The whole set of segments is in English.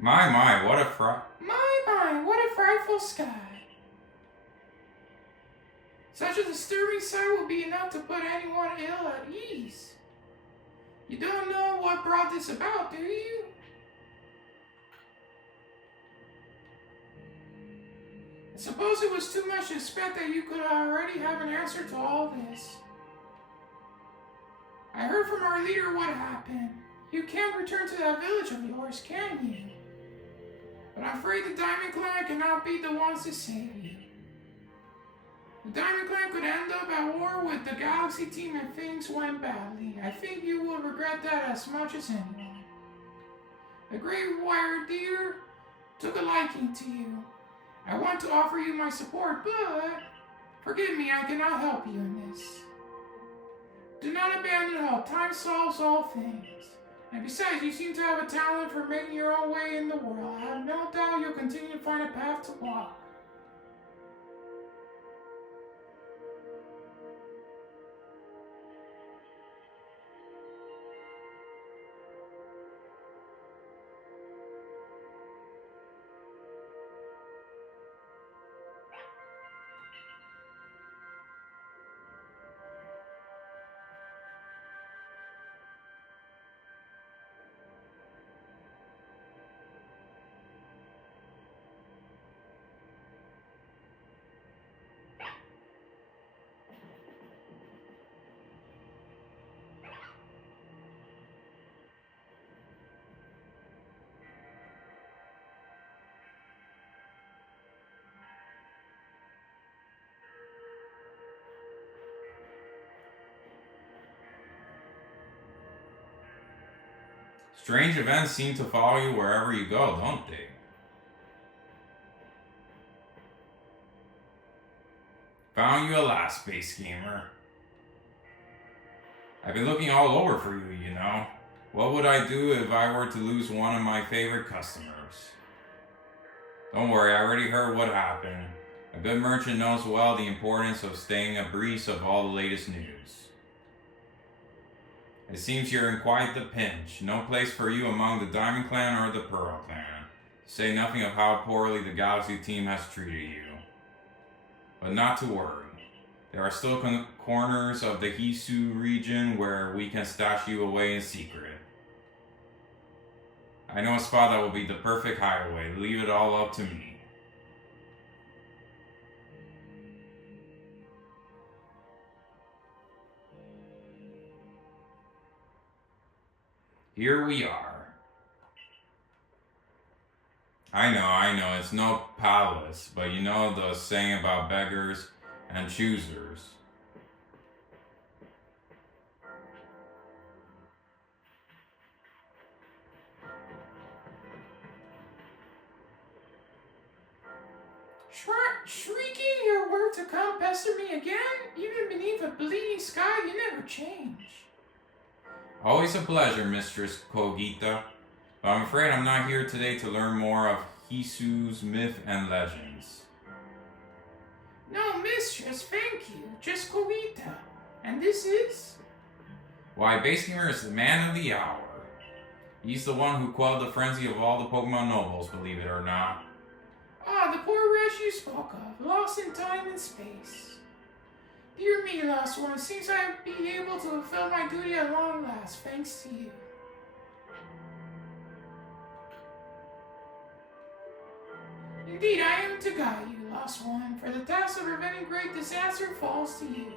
My, what a what a frightful sky. Such a disturbing sight will be enough to put anyone ill at ease. You don't know what brought this about, do you? I suppose it was too much to expect that you could already have an answer to all this. I heard from our leader what happened. You can't return to that village of yours, can you? But I'm afraid the Diamond Clan cannot be the ones to save you. The Diamond Clan could end up at war with the Galaxy team if things went badly. I think you will regret that as much as anyone. The Great Wire Deer took a liking to you. I want to offer you my support, but forgive me, I cannot help you in this. Do not abandon hope. Time solves all things. And besides, you seem to have a talent for making your own way in the world. I have no doubt you'll continue to find a path to walk. strange events seem to follow you wherever you go, don't they? Found you at last, Space Gamer. I've been looking all over for you, you know. What would I do if I were to lose one of my favorite customers? Don't worry, I already heard what happened. A good merchant knows well the importance of staying abreast of all the latest news. It seems you're in quite the pinch. No place for you among the Diamond Clan or the Pearl Clan. To say nothing of how poorly the Galaxy team has treated you. But not to worry. There are still corners of the Hisu region where we can stash you away in secret. I know a spot that will be the perfect hideaway. Leave it all up to me. Here we are. I know, it's no palace, but you know the saying about beggars and choosers. Shrieking your word to come pester me again? Even beneath a bleeding sky, you never change. Always a pleasure, Mistress Kogita. But I'm afraid I'm not here today to learn more of Hisu's myth and legends. No, mistress, thank you. Just Kogita. And this is? Why, Basegamer is the man of the hour. He's the one who quelled the frenzy of all the Pokemon nobles, believe it or not. Ah, the poor wretch you spoke of, lost in time and space. Dear me, lost one, seems I'd be able to fulfill my duty at long last, thanks to you. Indeed, I am to guide you, lost one, for the task of preventing great disaster falls to you.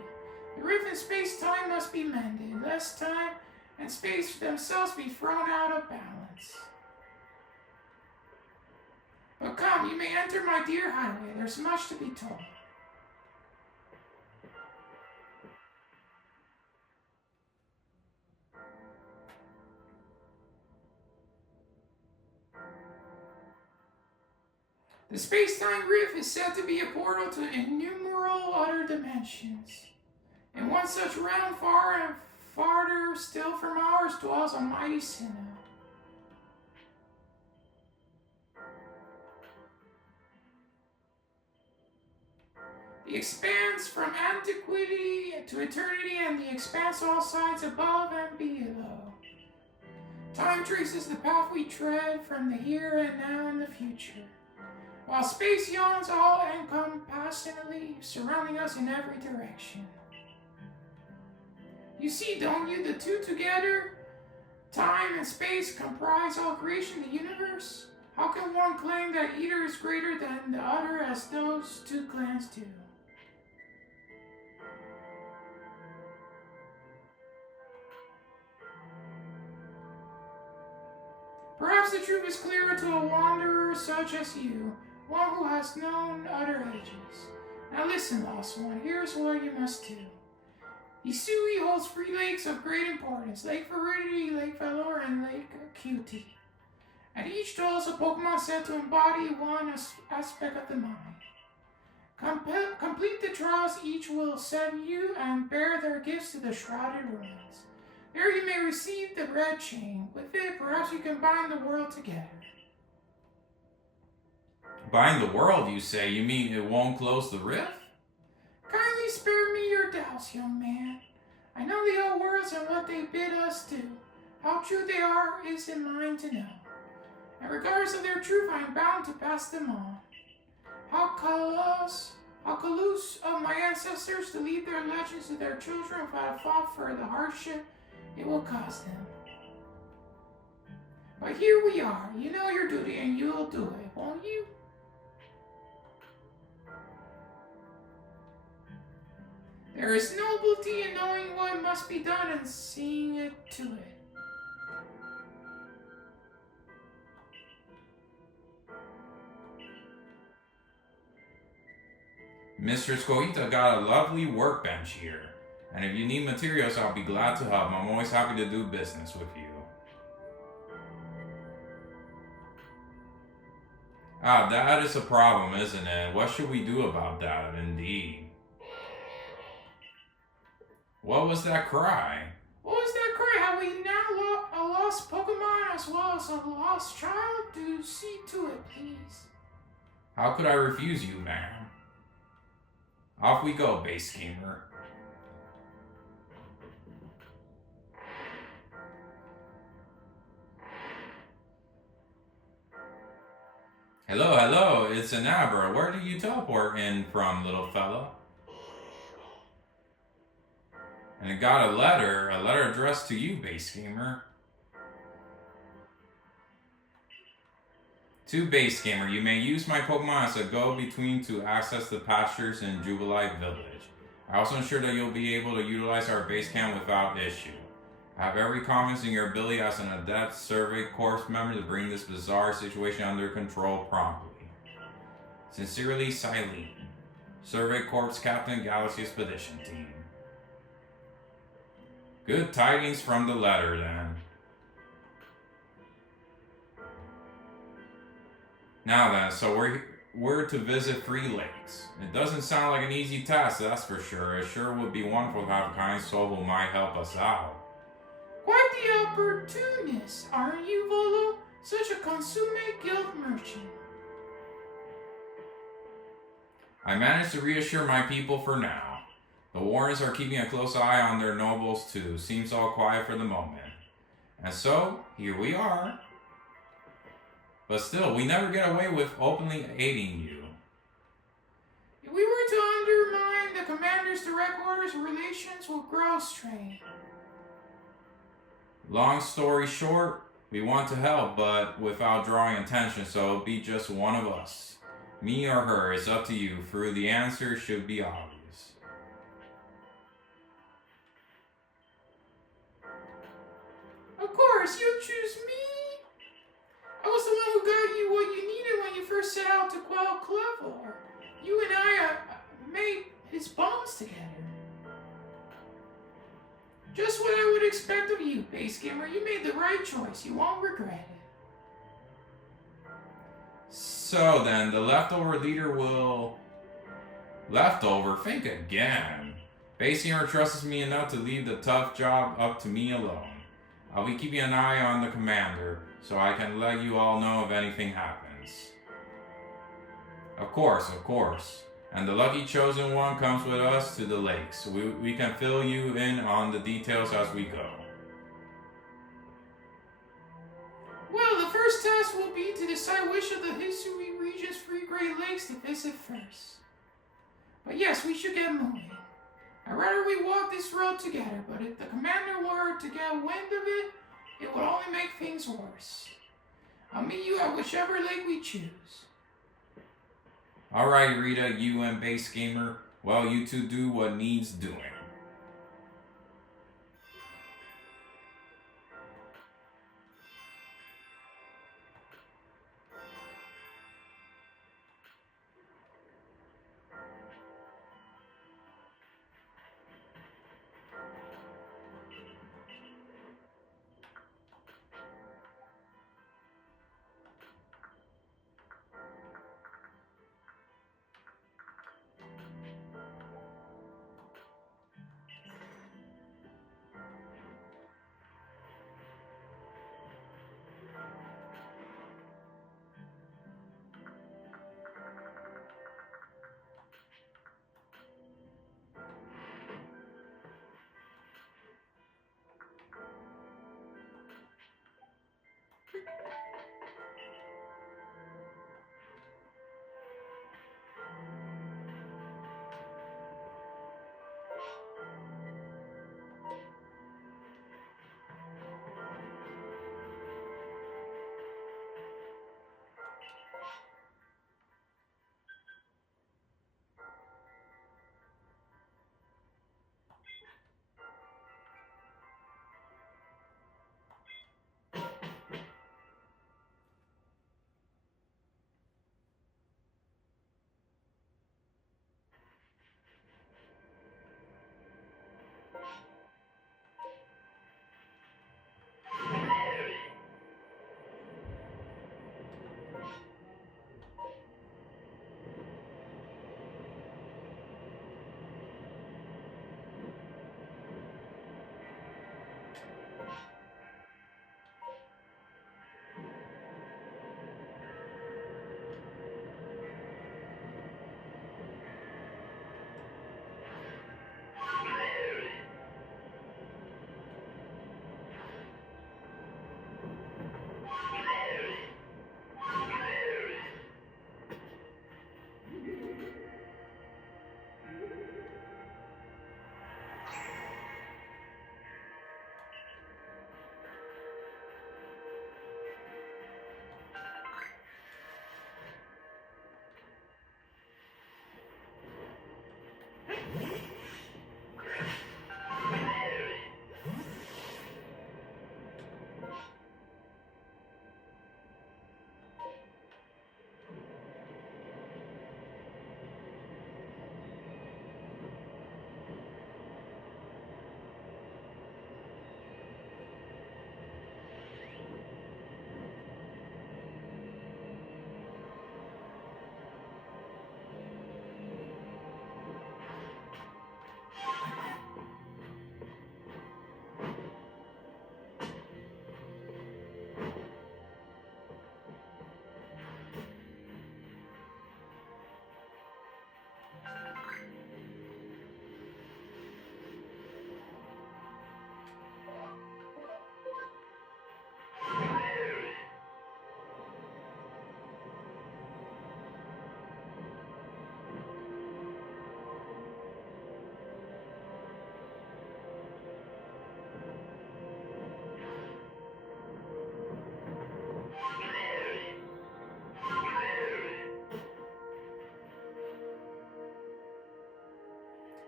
The rift in space-time must be mended, lest time and space themselves be thrown out of balance. But come, you may enter my dear highway, there's much to be told. The space-time rift is said to be a portal to innumerable other dimensions. In one such realm, far and farther still from ours, dwells a mighty Sinnoh. The expanse from antiquity to eternity, and the expanse all sides above and below. Time traces the path we tread from the here and now and the future, while space yawns all encompassingly, surrounding us in every direction. You see, don't you, the two together, time and space, comprise all creation, the universe? How can one claim that either is greater than the other as those two claims do? Perhaps the truth is clearer to a wanderer such as you, one who has known other ages. Now listen, Lost One, here's what you must do. Isui holds 3 lakes of great importance: Lake Veridity, Lake Valor, and Lake Acuity. At each dwells a Pokemon said to embody one aspect of the mind. Complete the trials each will send you and bear their gifts to the Shrouded Ruins. There you may receive the red chain. With it, perhaps you can bind the world together. Bind the world, you say? You mean it won't close the rift? Kindly spare me your doubts, young man. I know the old worlds and what they bid us do. How true they are is in mine to know. And regardless of their truth, I am bound to pass them on. How callous of my ancestors to leave their legends to their children without a thought for the hardship it will cause them. But here we are. You know your duty and you'll do it, won't you? There is nobility in knowing what must be done and seeing it to it. Mistress Koita got a lovely workbench here. And if you need materials, I'll be glad to help. I'm always happy to do business with you. Ah, that is a problem, isn't it? What should we do about that, indeed? What was that cry? What was that cry? Have we now a lost Pokemon as well as a lost child? Do see to it, please. How could I refuse you, ma'am? Off we go, base gamer. Hello, it's an Abra. Where do you teleport in from, little fella? And it got a letter addressed to you, base gamer. To base gamer, you may use my Pokemon as a go-between to access the pastures in Jubilite Village. I also ensure that you'll be able to utilize our base camp without issue. I have every confidence in your ability as an adept Survey Corps member to bring this bizarre situation under control promptly. Sincerely, Silene, Survey Corps Captain, Galaxy Expedition Team. Good tidings from the letter, then. Now then, so we're to visit 3 lakes. It doesn't sound like an easy task, that's for sure. It sure would be wonderful to have a kind soul who might help us out. Quite the opportunist, aren't you, Volo? Such a consummate guild merchant. I managed to reassure my people for now. The Warrens are keeping a close eye on their nobles too. Seems all quiet for the moment. And so, here we are. But still, we never get away with openly aiding you. If we were to undermine the commander's direct orders, relations will grow strained. Long story short, we want to help, but without drawing attention, so be just one of us. Me or her, it's up to you, for the answer should be obvious. Of course, you choose me. I was the one who got you what you needed when you first set out to quell Clevor. You and I made his bones together. Just what I would expect of you, base gamer. You made the right choice. You won't regret it. So then, the leftover leader will... Leftover? Think again. Base gamer trusts me enough to leave the tough job up to me alone. I'll be keeping an eye on the commander, so I can let you all know if anything happens. Of course. And the lucky chosen one comes with us to the lakes. We can fill you in on the details as we go. first task will be to decide which of the Hisui region's 3 Great Lakes to visit first. But yes, we should get moving. I'd rather we walk this road together, but if the commander were to get wind of it, it would only make things worse. I'll meet you at whichever lake we choose. Alright, Rita, you and Base Gamer. Well, you two do what needs doing.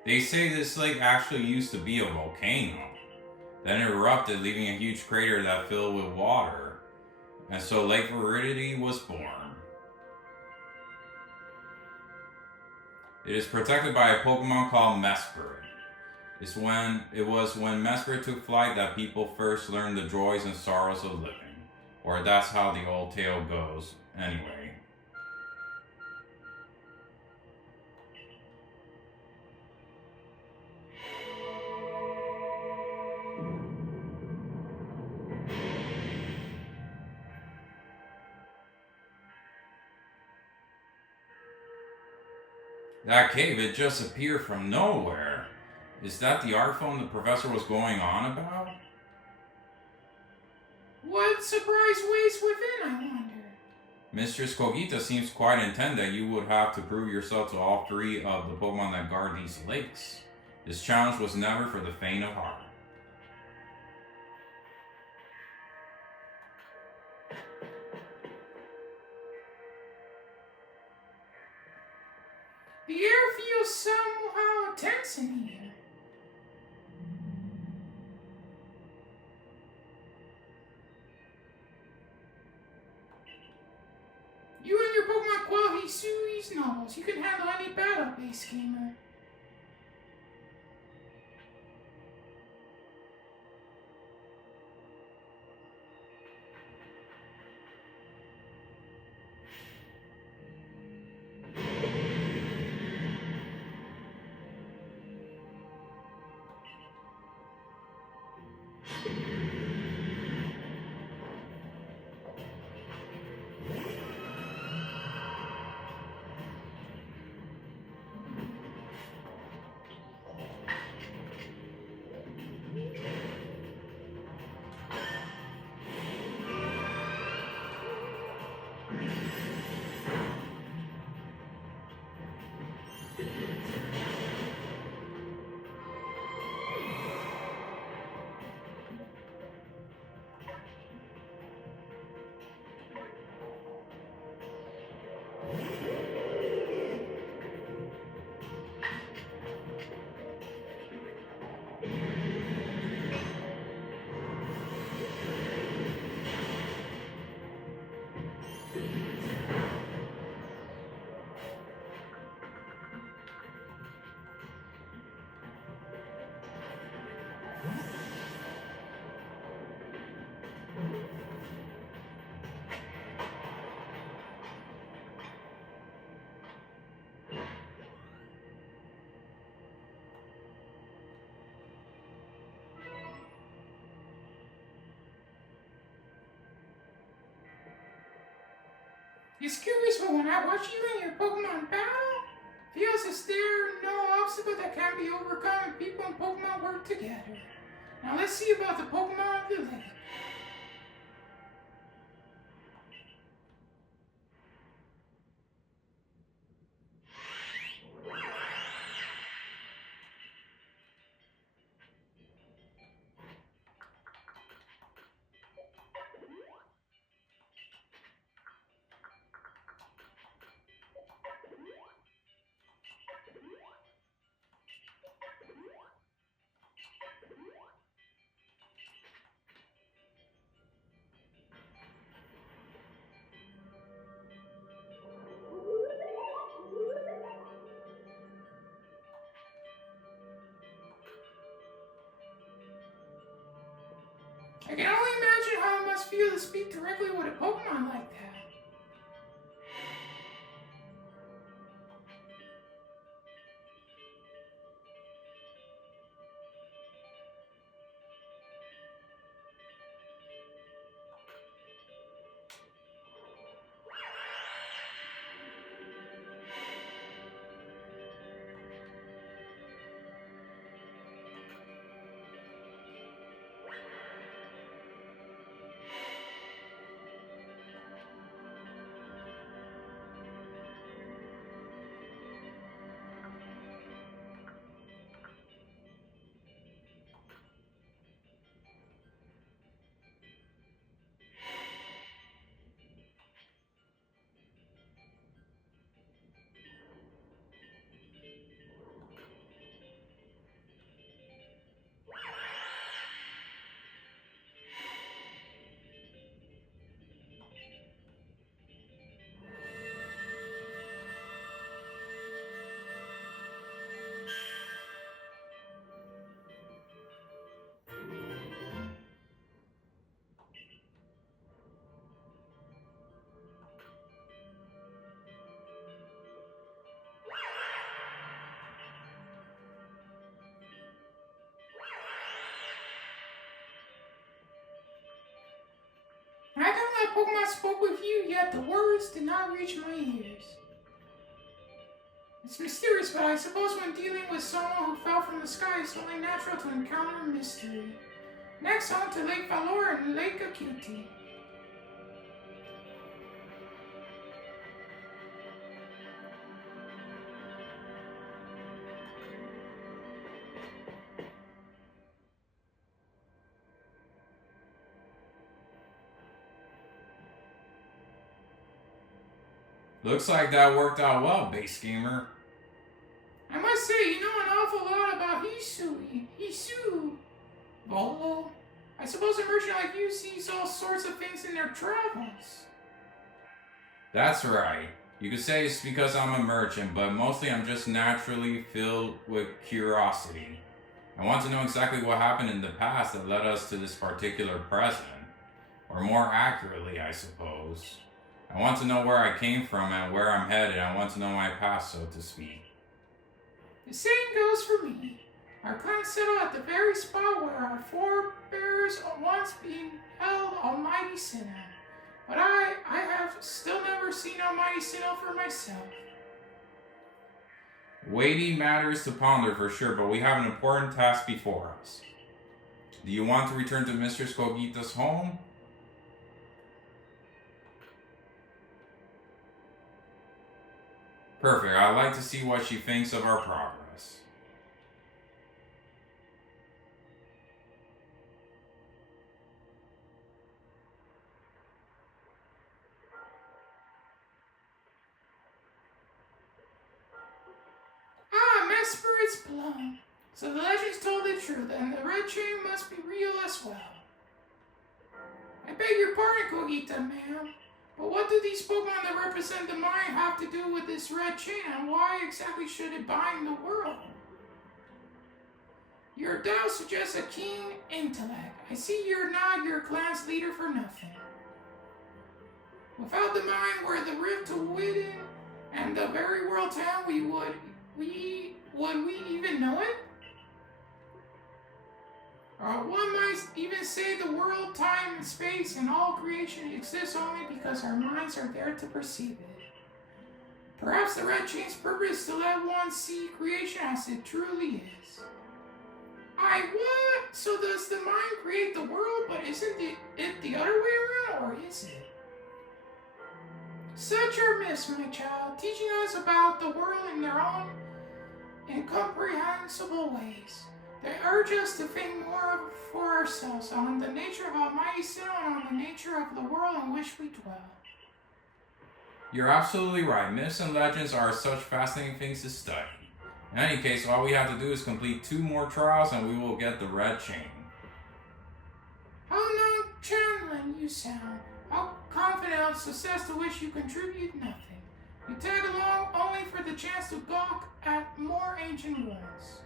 They say this lake actually used to be a volcano, then erupted, leaving a huge crater that filled with water, and so Lake Viridity was born. It is protected by a Pokemon called Mesprit. It was when Mesprit took flight that people first learned the joys and sorrows of living. Or that's how the old tale goes, anyway. That cave, it just appeared from nowhere. Is that the art form the professor was going on about? What surprise waits within, I wonder? Mistress Kogita seems quite intent that you would have to prove yourself to all three of the Pokemon that guard these lakes. This challenge was never for the faint of heart. The air feels somehow tense in here. You and your Pokemon quell Hisui's novels. You can handle any battle, base gamer. It's curious, but when I watch you and your Pokemon battle, feels as there no obstacle that can be overcome if people and Pokemon work together. Now let's see about the Pokemon of the lake. I can only imagine how it must feel to speak directly with a Pokemon like that. I don't know if Pokemon spoke with you, yet the words did not reach my ears. It's mysterious, but I suppose when dealing with someone who fell from the sky, it's only natural to encounter mystery. Next on to Lake Valor and Lake Acuity. Looks like that worked out well, base gamer. I must say, you know an awful lot about Hisu, Volo. I suppose a merchant like you sees all sorts of things in their travels. That's right. You could say it's because I'm a merchant, but mostly I'm just naturally filled with curiosity. I want to know exactly what happened in the past that led us to this particular present. Or more accurately, I suppose. I want to know where I came from and where I'm headed. I want to know my past, so to speak. The same goes for me. Our clan settled at the very spot where our forebears once beheld Almighty Sinnoh. But I have still never seen Almighty Sinnoh for myself. Weighty matters to ponder for sure, but we have an important task before us. Do you want to return to Mistress Kogita's home? Perfect. I'd like to see what she thinks of our progress. Ah, my spirit's blown. So the legends told the truth, and the red chain must be real as well. I beg your pardon, Kogita, ma'am. But what do these Pokemon that represent the mind have to do with this red chain, and why exactly should it bind the world? Your doubt suggests a keen intellect. I see you're not your clan's leader for nothing. Without the mind were the rift to within and the very world to end, would we even know it? One might even say the world, time, and space, and all creation exists only because our minds are there to perceive it. Perhaps the red chain's purpose is to let one see creation as it truly is. What? So does the mind create the world, but isn't it the other way around, or is it? Such are myths, my child, teaching us about the world in their own incomprehensible ways. They urge us to think more for ourselves on the nature of Almighty Sinnoh and on the nature of the world in which we dwell. You're absolutely right. Myths and legends are such fascinating things to study. In any case, all we have to do is complete 2 more trials and we will get the red chain. How nonchalant you sound. How confident of success to which you contribute nothing. You tag along only for the chance to gawk at more ancient ruins.